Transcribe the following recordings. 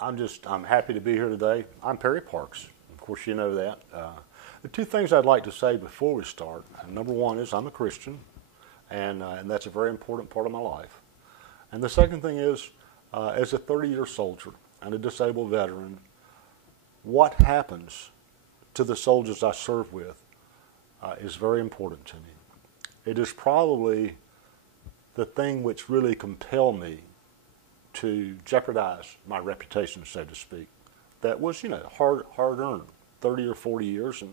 I'm happy to be here today. I'm Perry Parks. Of course, you know that. The two things I'd like to say before we start, number one is I'm a Christian, and that's a very important part of my life. And the second thing is, as a 30-year soldier and a disabled veteran, what happens to the soldiers I serve with is very important to me. It is probably the thing which really compelled me to jeopardize my reputation, so to speak. That was, hard earned, 30 or 40 years, and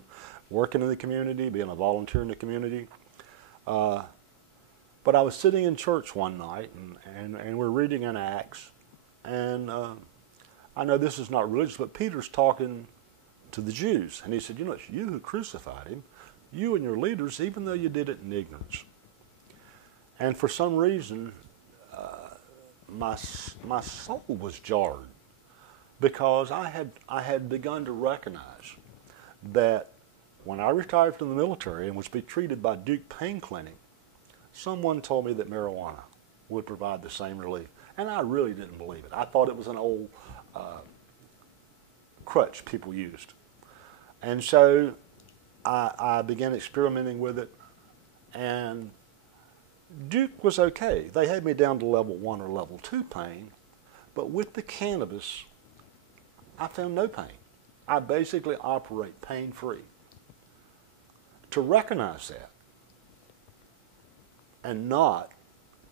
working in the community, being a volunteer in the community. But I was sitting in church one night, and we're reading in Acts, and I know this is not religious, but Peter's talking to the Jews, and he said, it's you who crucified him, you and your leaders, even though you did it in ignorance. And for some reason, my soul was jarred, because I had begun to recognize that when I retired from the military and was being treated by Duke Pain Clinic, someone told me that marijuana would provide the same relief. And I really didn't believe it. I thought it was an old crutch people used. And so I began experimenting with it, and Duke was okay. They had me down to level 1 or level 2 pain, but with the cannabis, I found no pain. I basically operate pain-free. To recognize that and not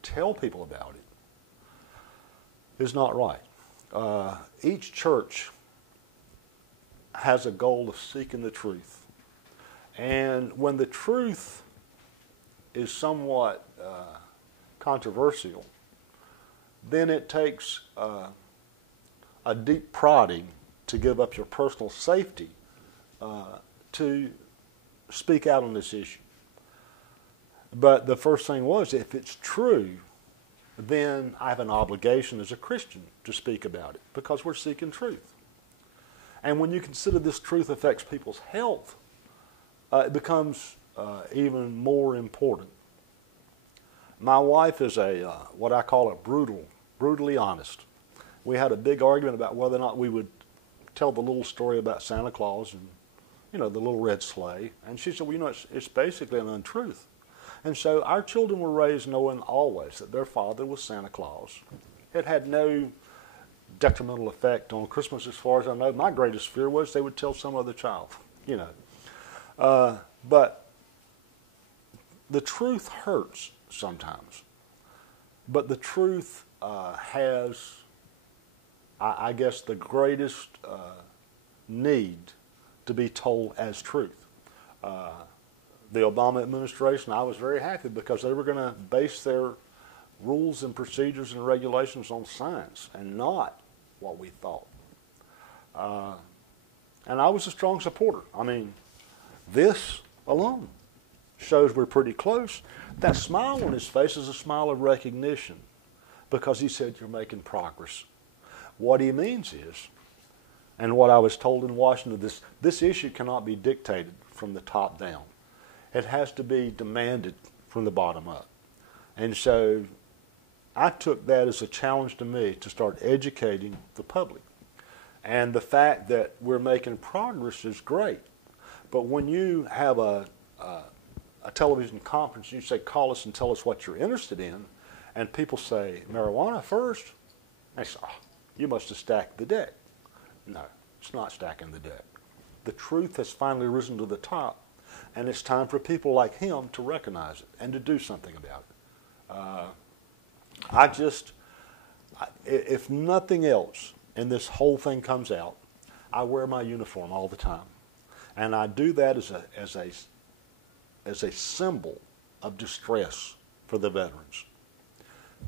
tell people about it is not right. Each church has a goal of seeking the truth. And when the truth is somewhat controversial, then it takes a deep prodding to give up your personal safety to speak out on this issue. But the first thing was, if it's true, then I have an obligation as a Christian to speak about it, because we're seeking truth. And when you consider this truth affects people's health, it becomes even more important. My wife is what I call brutally honest. We had a big argument about whether or not we would tell the little story about Santa Claus and, the little red sleigh. And she said, well, it's basically an untruth. And so our children were raised knowing always that their father was Santa Claus. It had no detrimental effect on Christmas as far as I know. My greatest fear was they would tell some other child, But the truth hurts sometimes. But the truth has, I guess, the greatest need to be told as truth. The Obama administration, I was very happy because they were going to base their rules and procedures and regulations on science and not what we thought. And I was a strong supporter. I mean, this alone shows we're pretty close. That smile on his face is a smile of recognition, because he said you're making progress. What he means is, and what I was told in Washington, this issue cannot be dictated from the top down. It has to be demanded from the bottom up. And so I took that as a challenge to me to start educating the public. And the fact that we're making progress is great. But when you have a television conference, you say, call us and tell us what you're interested in, and people say, marijuana first, they say, you must have stacked the deck. No, it's not stacking the deck. The truth has finally risen to the top, and it's time for people like him to recognize it and to do something about it. If nothing else, and this whole thing comes out, I wear my uniform all the time. And I do that as a symbol of distress for the veterans.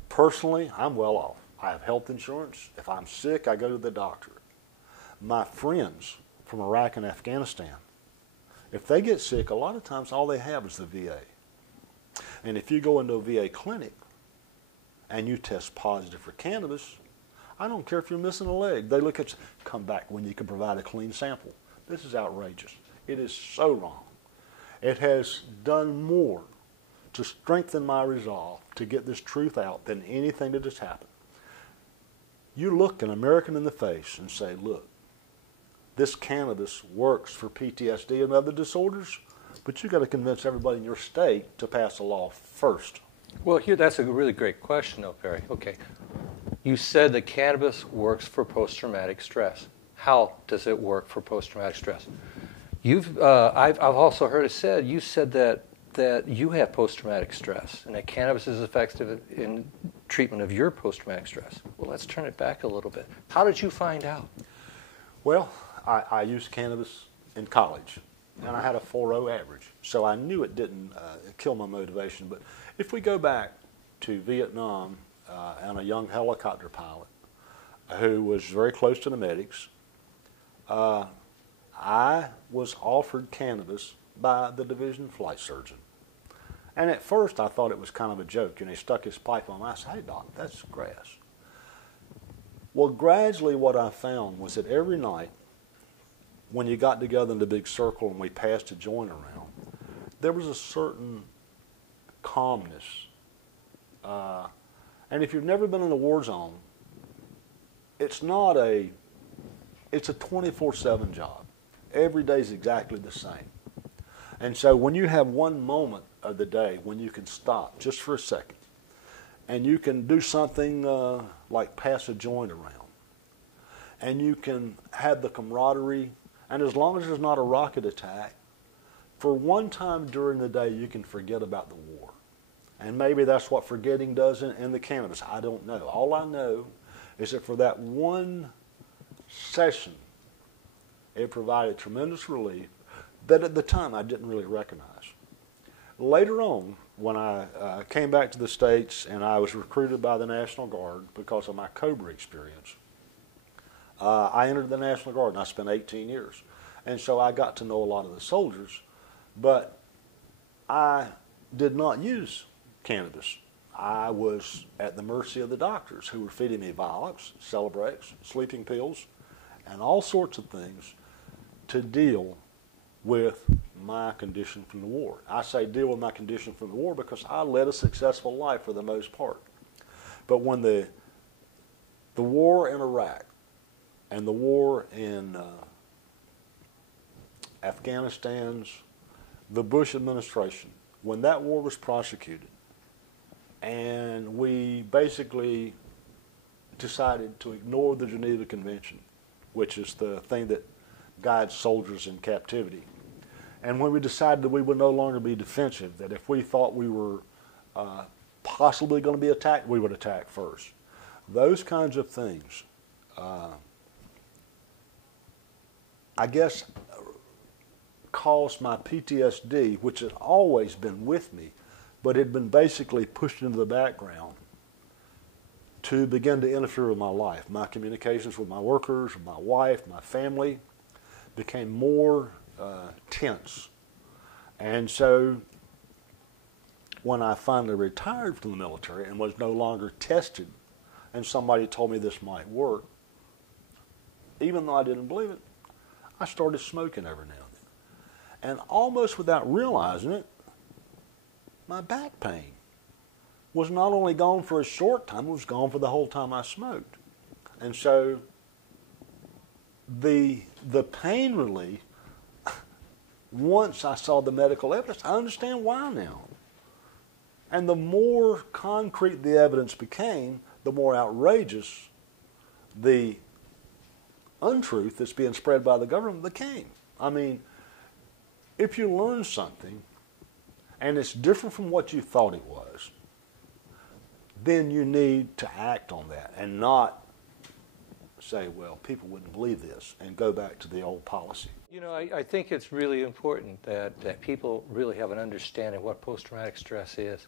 Personally, I'm well off. I have health insurance. If I'm sick, I go to the doctor. My friends from Iraq and Afghanistan, if they get sick, a lot of times all they have is the VA. And if you go into a VA clinic and you test positive for cannabis, I don't care if you're missing a leg. They look at you, come back when you can provide a clean sample. This is outrageous. It is so wrong. It has done more to strengthen my resolve to get this truth out than anything that has happened. you look an American in the face and say, look, this cannabis works for PTSD and other disorders, but you got to convince everybody in your state to pass a law first. Well, here, that's a really great question, though, Perry. Okay. You said that cannabis works for post-traumatic stress. How does it work for post-traumatic stress? I've also heard it said, you said that you have post-traumatic stress and that cannabis is effective in treatment of your post-traumatic stress. Well, let's turn it back a little bit. How did you find out? Well, I used cannabis in college, and I had a 4.0 average, so I knew it didn't kill my motivation. But if we go back to Vietnam and a young helicopter pilot who was very close to the medics, I was offered cannabis by the division flight surgeon. And at first I thought it was kind of a joke. He stuck his pipe on. I said, hey, doc, that's grass. Well, gradually what I found was that every night when you got together in the big circle and we passed a joint around, there was a certain calmness. And if you've never been in a war zone, it's a 24/7 job. Every day is exactly the same. And so when you have one moment of the day when you can stop just for a second and you can do something like pass a joint around and you can have the camaraderie, and as long as there's not a rocket attack, for one time during the day you can forget about the war. And maybe that's what forgetting does in the cannabis. I don't know. All I know is that for that one session, it provided tremendous relief that at the time I didn't really recognize. Later on, when I came back to the States and I was recruited by the National Guard because of my Cobra experience, I entered the National Guard and I spent 18 years. And so I got to know a lot of the soldiers, but I did not use cannabis. I was at the mercy of the doctors who were feeding me Vioxx, Celebrex, sleeping pills, and all sorts of things to deal with my condition from the war. I say deal with my condition from the war because I led a successful life for the most part. But when the war in Iraq and the war in Afghanistan's, the Bush administration, when that war was prosecuted, and we basically decided to ignore the Geneva Convention, which is the thing that guides soldiers in captivity. And when we decided that we would no longer be defensive, that if we thought we were possibly going to be attacked, we would attack first. Those kinds of things, I guess, caused my PTSD, which had always been with me, but had been basically pushed into the background, to begin to interfere with my life. My communications with my workers, my wife, my family became more tense. And so when I finally retired from the military and was no longer tested, and somebody told me this might work, even though I didn't believe it, I started smoking every now and then. And almost without realizing it, my back pain was not only gone for a short time, it was gone for the whole time I smoked. And so the pain relief, once I saw the medical evidence, I understand why now. And the more concrete the evidence became, the more outrageous the untruth that's being spread by the government became. I mean, if you learn something and it's different from what you thought it was, then you need to act on that and not say, well, people wouldn't believe this, and go back to the old policy. You know, I think it's really important that people really have an understanding of what post-traumatic stress is.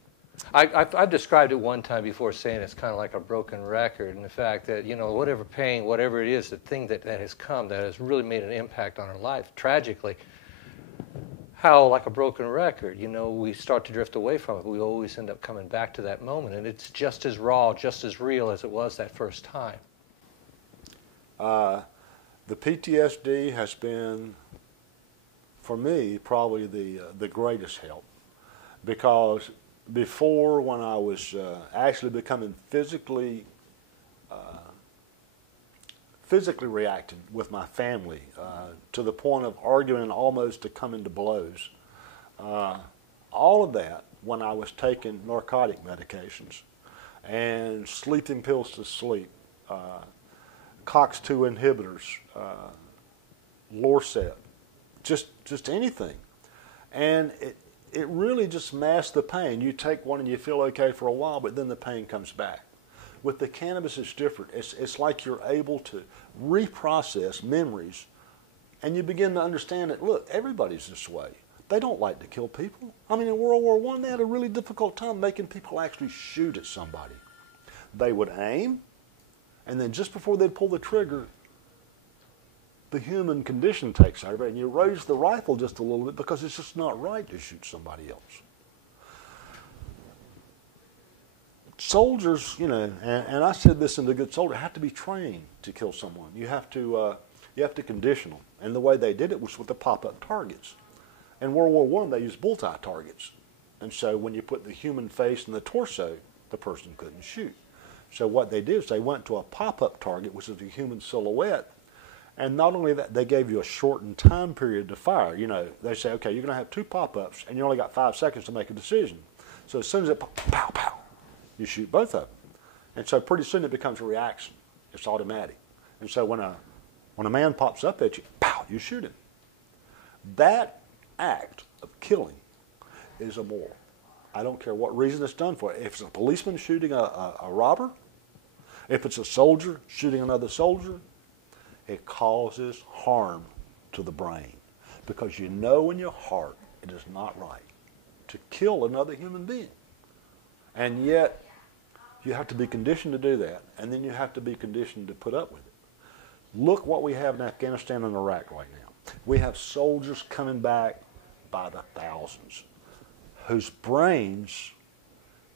I've described it one time before saying it's kind of like a broken record, and the fact that, you know, whatever pain, whatever it is, the thing that has come that has really made an impact on our life, tragically, how like a broken record, you know, we start to drift away from it, but we always end up coming back to that moment, and it's just as raw, just as real as it was that first time. The PTSD has been, for me, probably the greatest help, because before, when I was actually becoming physically physically reacted with my family to the point of arguing and almost to coming to blows. All of that when I was taking narcotic medications and sleeping pills to sleep, COX-2 inhibitors, Lorcet, just anything. And it really just masks the pain. You take one and you feel okay for a while, but then the pain comes back. With the cannabis, it's different. It's like you're able to reprocess memories, and you begin to understand that, look, everybody's this way. They don't like to kill people. I mean, in World War I, they had a really difficult time making people actually shoot at somebody. They would aim, and then just before they'd pull the trigger, the human condition takes over, and you raise the rifle just a little bit because it's just not right to shoot somebody else. Soldiers, and I said this in The Good Soldier, have to be trained to kill someone. You have to condition them, and the way they did it was with the pop-up targets. In World War I, they used bullseye targets, and so when you put the human face in the torso, the person couldn't shoot. So what they did is they went to a pop-up target, which is a human silhouette, and not only that, they gave you a shortened time period to fire. They say, okay, you're going to have 2 pop-ups, and you only got 5 seconds to make a decision. So as soon as it pow, pow, you shoot both of them. And so pretty soon it becomes a reaction. It's automatic. And so when a man pops up at you, pow, you shoot him. That act of killing is immoral. I don't care what reason it's done for. If it's a policeman shooting a robber, if it's a soldier shooting another soldier, it causes harm to the brain. Because you know in your heart it is not right to kill another human being. And yet, you have to be conditioned to do that, and then you have to be conditioned to put up with it. Look what we have in Afghanistan and Iraq right now. We have soldiers coming back by the thousands whose brains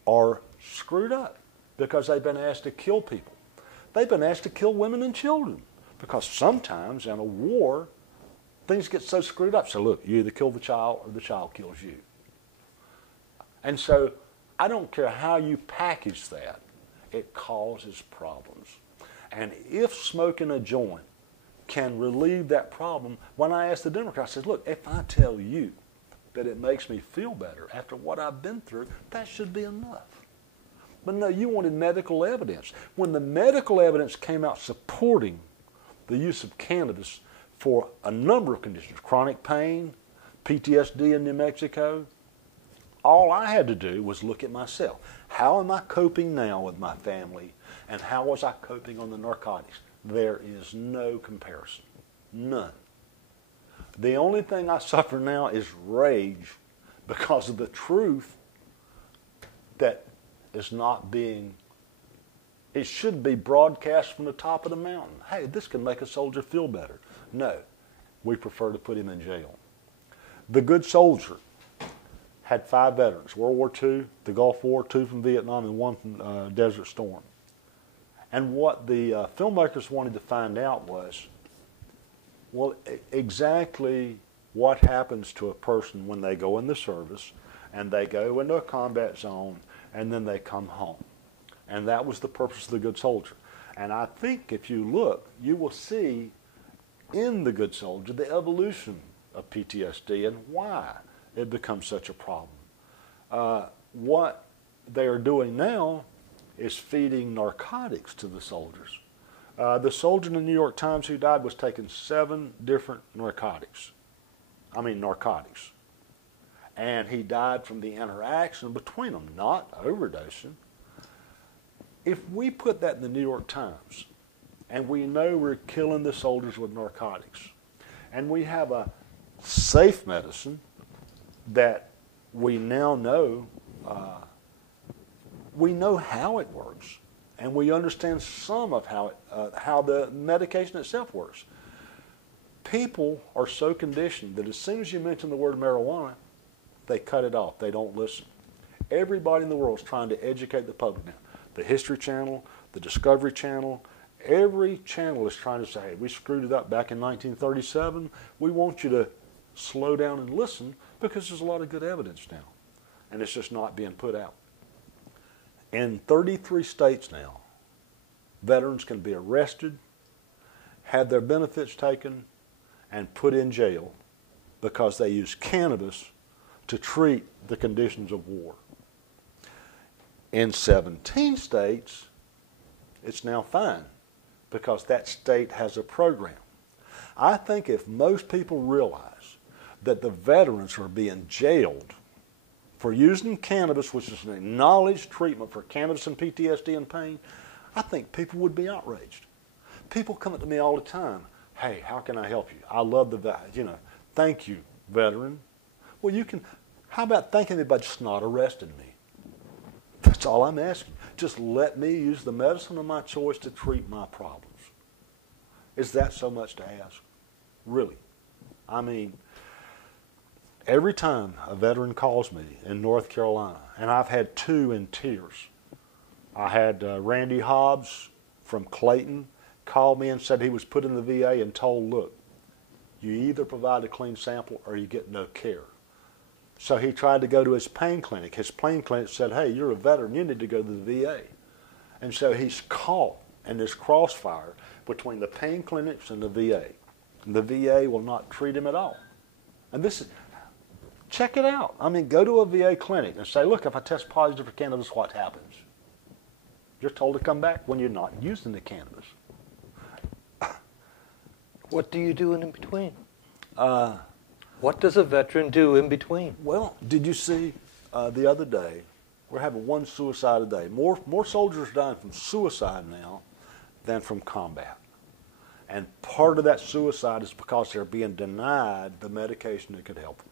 are screwed up because they've been asked to kill people. They've been asked to kill women and children because sometimes in a war, things get so screwed up. So look, you either kill the child or the child kills you. And so I don't care how you package that, it causes problems. And if smoking a joint can relieve that problem, when I asked the Democrat, I said, look, if I tell you that it makes me feel better after what I've been through, that should be enough. But no, you wanted medical evidence. When the medical evidence came out supporting the use of cannabis for a number of conditions, chronic pain, PTSD in New Mexico, all I had to do was look at myself. How am I coping now with my family, and how was I coping on the narcotics? There is no comparison. None. The only thing I suffer now is rage because of the truth that is not being, it should be broadcast from the top of the mountain. Hey, this can make a soldier feel better. No, we prefer to put him in jail. The Good Soldier had 5 veterans, World War II, the Gulf War, 2 from Vietnam, and 1 from Desert Storm. And what the filmmakers wanted to find out was, well, exactly what happens to a person when they go in the service and they go into a combat zone and then they come home. And that was the purpose of The Good Soldier. And I think if you look, you will see in The Good Soldier the evolution of PTSD and why it becomes such a problem. What they are doing now is feeding narcotics to the soldiers. The soldier in the New York Times who died was taking 7 different narcotics. And he died from the interaction between them, not overdosing. If we put that in the New York Times, and we know we're killing the soldiers with narcotics, and we have a safe medicine that we now know, we know how it works, and we understand some of how the medication itself works. People are so conditioned that as soon as you mention the word marijuana, they cut it off. They don't listen. Everybody in the world is trying to educate the public now. The History Channel, the Discovery Channel, every channel is trying to say, hey, we screwed it up back in 1937. We want you to slow down and listen because there's a lot of good evidence now. And it's just not being put out. In 33 states now, veterans can be arrested had their benefits taken and put in jail because they used cannabis to treat the conditions of war. In 17 states, it's now fine because that state has a program. I think if most people realize that the veterans are being jailed for using cannabis, which is an acknowledged treatment for cannabis and PTSD and pain, I think people would be outraged. People come up to me all the time, hey, how can I help you? I love thank you, veteran. Well, how about thanking me by just not arresting me? That's all I'm asking. Just let me use the medicine of my choice to treat my problems. Is that so much to ask? Really? I mean, every time a veteran calls me in North Carolina, and I've had 2 in tears. I had Randy Hobbs from Clayton called me and said he was put in the VA and told, look, you either provide a clean sample or you get no care. So he tried to go to his pain clinic. His pain clinic said, hey, you're a veteran, you need to go to the VA. And so he's caught in this crossfire between the pain clinics and the VA. And the VA will not treat him at all. And check it out. I mean, go to a VA clinic and say, look, if I test positive for cannabis, what happens? You're told to come back when you're not using the cannabis. What do you do in between? What does a veteran do in between? Well, did you see the other day, we're having 1 suicide a day. More soldiers dying from suicide now than from combat. And part of that suicide is because they're being denied the medication that could help them.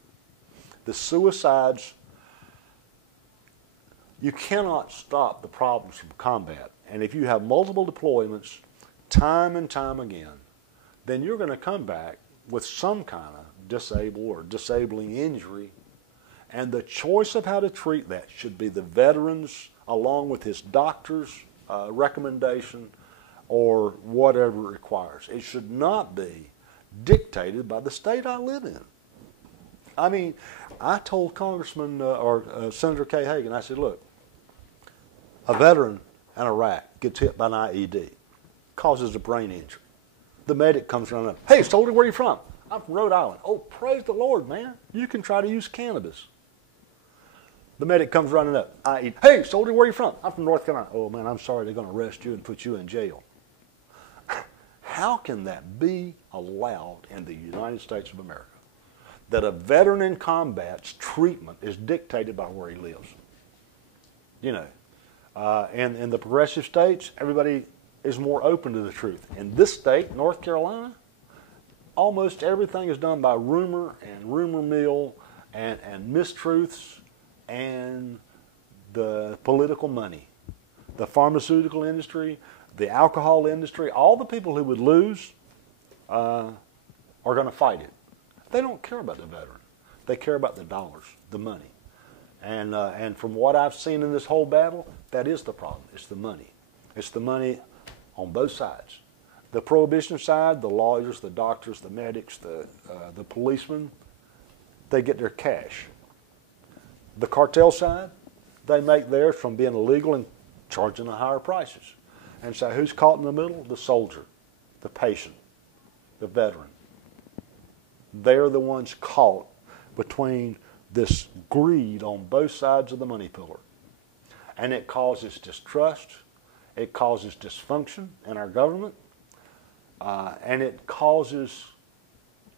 The suicides, you cannot stop the problems from combat. And if you have multiple deployments, time and time again, then you're going to come back with some kind of disabled or disabling injury. And the choice of how to treat that should be the veteran's, along with his doctor's recommendation or whatever it requires. It should not be dictated by the state I live in. I mean, I told Congressman Senator Kay Hagan, I said, look, a veteran in Iraq gets hit by an IED, causes a brain injury. The medic comes running up, hey, soldier, where are you from? I'm from Rhode Island. Oh, praise the Lord, man. You can try to use cannabis. The medic comes running up, IED, hey, soldier, where are you from? I'm from North Carolina. Oh, man, I'm sorry, they're going to arrest you and put you in jail. How can that be allowed in the United States of America? That a veteran in combat's treatment is dictated by where he lives. You know, and in the progressive states, everybody is more open to the truth. In this state, North Carolina, almost everything is done by rumor and rumor mill and mistruths and the political money. The pharmaceutical industry, the alcohol industry, all the people who would lose are going to fight it. They don't care about the veteran. They care about the dollars, the money. And from what I've seen in this whole battle, that is the problem. It's the money. It's the money on both sides. The prohibition side, the lawyers, the doctors, the medics, the policemen, they get their cash. The cartel side, they make theirs from being illegal and charging the higher prices. And so who's caught in the middle? The soldier, the patient, the veteran. They're the ones caught between this greed on both sides of the money pillar. And it causes distrust, it causes dysfunction in our government, and it causes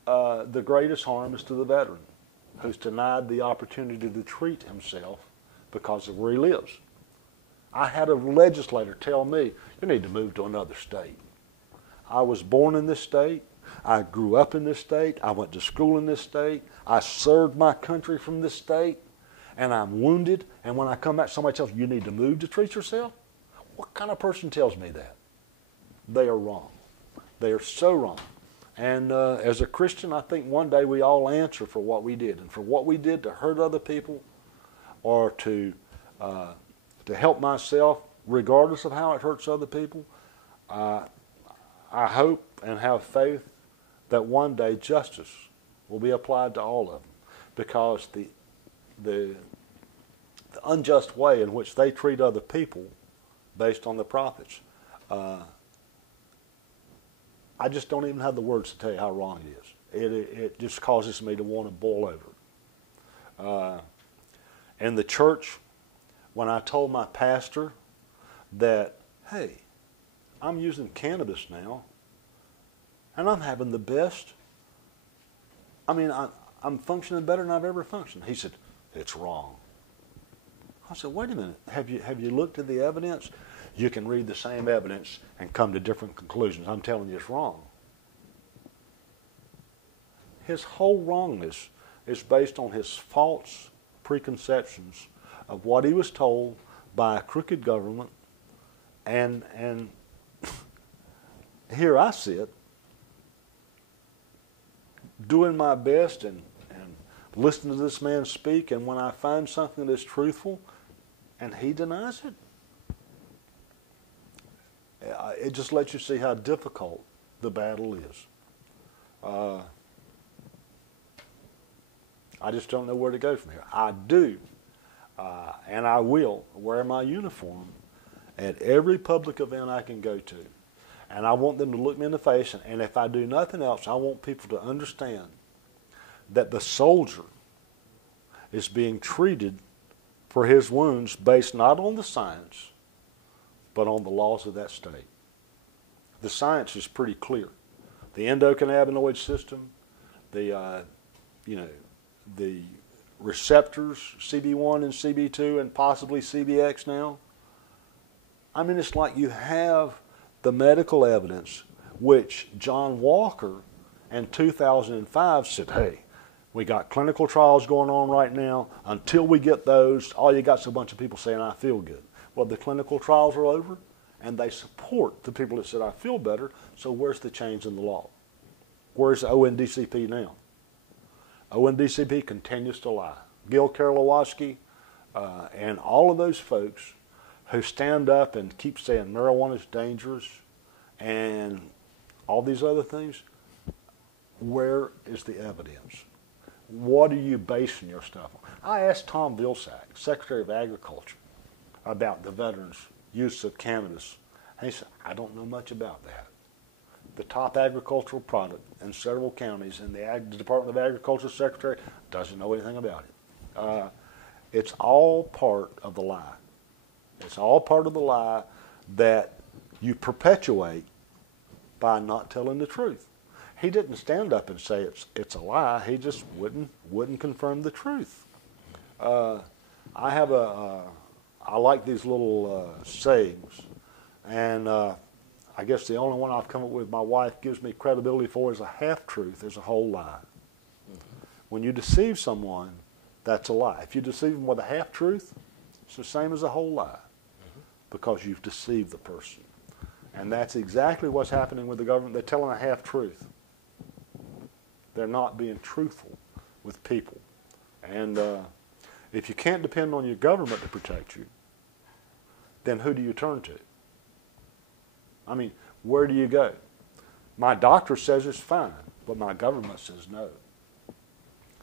the greatest harm is to the veteran, who's denied the opportunity to treat himself because of where he lives. I had a legislator tell me, you need to move to another state. I was born in this state. I grew up in this state. I went to school in this state. I served my country from this state. And I'm wounded. And when I come back, somebody tells me, you need to move to treat yourself? What kind of person tells me that? They are wrong. They are so wrong. And as a Christian, I think one day we all answer for what we did. And for what we did to hurt other people or to help myself, regardless of how it hurts other people, I hope and have faith that one day justice will be applied to all of them, because the unjust way in which they treat other people based on the profits, I I just don't even have the words to tell you how wrong it is. It just causes me to want to boil over. In the church, when I told my pastor that, hey, I'm using cannabis now, and I'm having the best, I'm functioning better than I've ever functioned. He said, it's wrong. I said, wait a minute, have you looked at the evidence? You can read the same evidence and come to different conclusions. I'm telling you it's wrong. His whole wrongness is based on his false preconceptions of what he was told by a crooked government, and here I sit doing my best and listening to this man speak, and when I find something that's truthful and he denies it, it just lets you see how difficult the battle is. I just don't know where to go from here. I do, and I will wear my uniform at every public event I can go to. And I want them to look me in the face, and if I do nothing else, I want people to understand that the soldier is being treated for his wounds based not on the science, but on the laws of that state. The science is pretty clear. The endocannabinoid system, the receptors, CB1 and CB2 and possibly CBX now. It's like you have the medical evidence, which John Walker in 2005 said, hey, we got clinical trials going on right now. Until we get those, all you got is a bunch of people saying, I feel good. Well, the clinical trials are over, and they support the people that said, I feel better, so where's the change in the law? Where's ONDCP now? ONDCP continues to lie. Gil Karlowaski and all of those folks who stand up and keep saying marijuana is dangerous and all these other things, where is the evidence? What are you basing your stuff on? I asked Tom Vilsack, Secretary of Agriculture, about the veterans' use of cannabis. And he said, I don't know much about that. The top agricultural product in several counties, and the Department of Agriculture Secretary doesn't know anything about it. It's all part of the lie. It's all part of the lie that you perpetuate by not telling the truth. He didn't stand up and say it's a lie. He just wouldn't confirm the truth. I like these little sayings, and I guess the only one I've come up with my wife gives me credibility for is a half-truth is a whole lie. Mm-hmm. When you deceive someone, that's a lie. If you deceive them with a half-truth, it's the same as a whole lie, mm-hmm. because you've deceived the person. And that's exactly what's happening with the government. They're telling a half-truth. They're not being truthful with people. And if you can't depend on your government to protect you, then who do you turn to? Where do you go? My doctor says it's fine, but my government says no.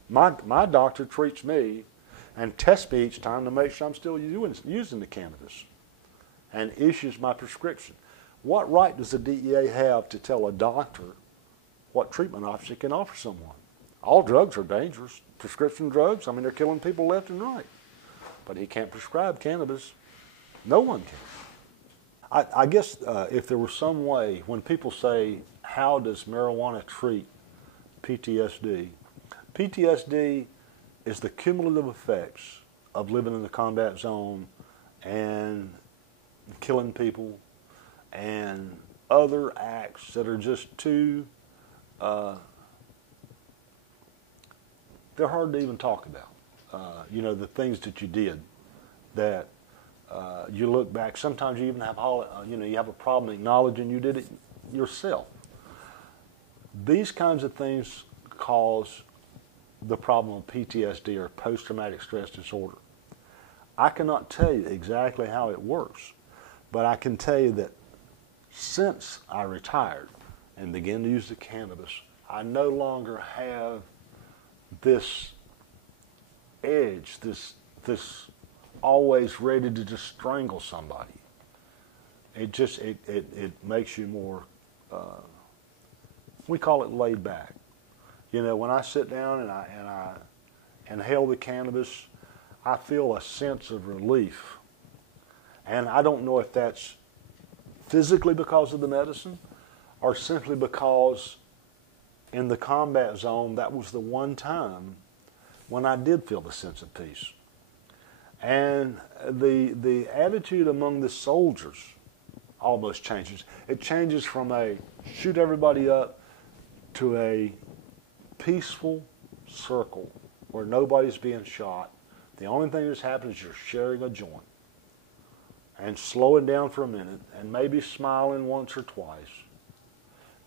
My doctor treats me and tests me each time to make sure I'm still using the cannabis and issues my prescription. What right does the DEA have to tell a doctor what treatment option it can offer someone? All drugs are dangerous. Prescription drugs, they're killing people left and right. But he can't prescribe cannabis. No one can. I guess if there was some way, when people say, how does marijuana treat PTSD? PTSD is the cumulative effects of living in the combat zone and killing people and other acts that are just too, they're hard to even talk about. The things that you did that you look back. Sometimes you even have, you have a problem acknowledging you did it yourself. These kinds of things cause the problem of PTSD, or post-traumatic stress disorder. I cannot tell you exactly how it works, but I can tell you that since I retired and began to use the cannabis, I no longer have this edge, this always ready to just strangle somebody. It makes you more we call it laid back. You know, when I sit down and I inhale the cannabis, I feel a sense of relief. And I don't know if that's physically because of the medicine or simply because in the combat zone, that was the one time when I did feel the sense of peace. And the attitude among the soldiers almost changes. It changes from a shoot everybody up to a peaceful circle where nobody's being shot. The only thing that's happened is you're sharing a joint and slowing down for a minute and maybe smiling once or twice.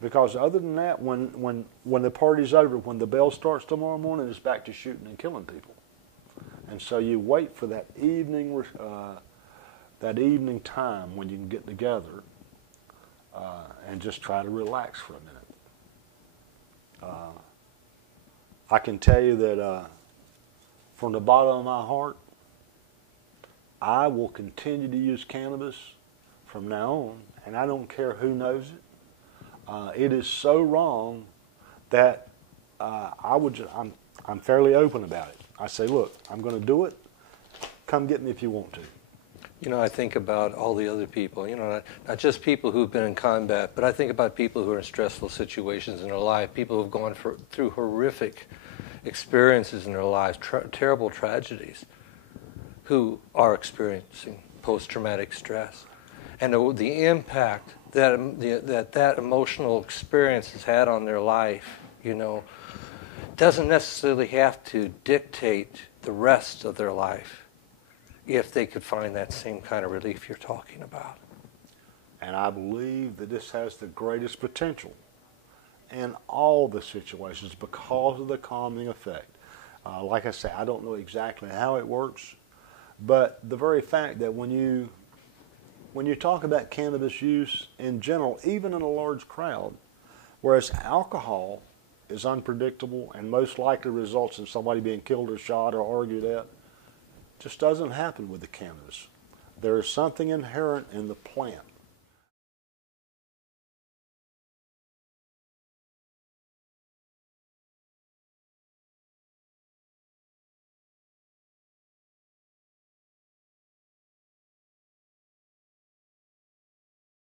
Because other than that, when the party's over, when the bell starts tomorrow morning, it's back to shooting and killing people. And so you wait for that evening time when you can get together and just try to relax for a minute. I can tell you that from the bottom of my heart, I will continue to use cannabis from now on, and I don't care who knows it. It is so wrong that I'm fairly open about it. I say, look, I'm going to do it. Come get me if you want to. You know, I think about all the other people, you know, not just people who've been in combat, but I think about people who are in stressful situations in their life, people who've gone through horrific experiences in their lives, terrible tragedies, who are experiencing post-traumatic stress. And the impact that emotional experience has had on their life, you know, doesn't necessarily have to dictate the rest of their life if they could find that same kind of relief you're talking about. And I believe that this has the greatest potential in all the situations because of the calming effect. Like I say, I don't know exactly how it works, but the very fact that when you talk about cannabis use in general, even in a large crowd, whereas alcohol is unpredictable and most likely results in somebody being killed or shot or argued at, just doesn't happen with the cannabis. There is something inherent in the plant